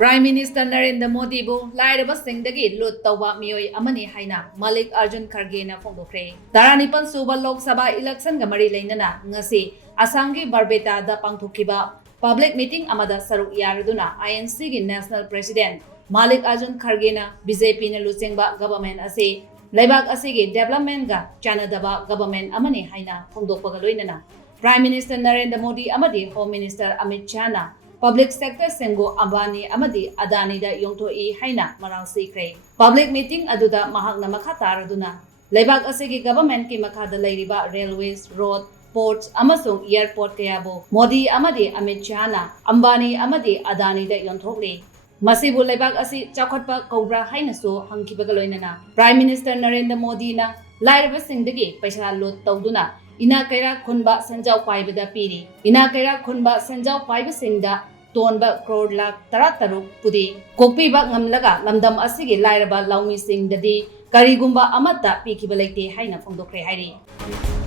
Prime Minister Narendra Modi bu lairaba singdagi lut tawba miyoi amani haina Mallikarjun Kharge na phongdokre. Daranipan suba Lok Sabha election ga mari leinana ngasi Assam-gi Barbeta da pangthokiba public meeting amada saruk yaraduna INC gi National President Mallikarjun Kharge na BJP na luchengba government ase laibak asigi development ga chanadaba government amani haina phongdokpaga loinana Prime Minister Narendra Modi amadi Home Minister Amit Shah na Public sector Sengo Ambani Amadi Adani da Yongtoi Haina Marang Sikre. Public meeting aduda mahagna makataraduna. Lebak asigi government ki makada lairiba railways, road, ports, amasung airport kayabo. Modi Amadi Amit Shah Ambani Amadi Adani da Yongtokli. Masibu lebak asi chakotpa Cobra Haina so Hankibagaloinana. Prime Minister Narendra Modi na lairiba singdagi paisa lot tauduna. Ina kaira khunba sanjau paibada piri. Ina kaira khunba sanjau paiba singda tonba crore lakh tarataruk pudi. Kokpiba ngamlaga lamdam asigi lairaba laumi singdadi karigumba amata pikiba leite haina phongdokre hairi.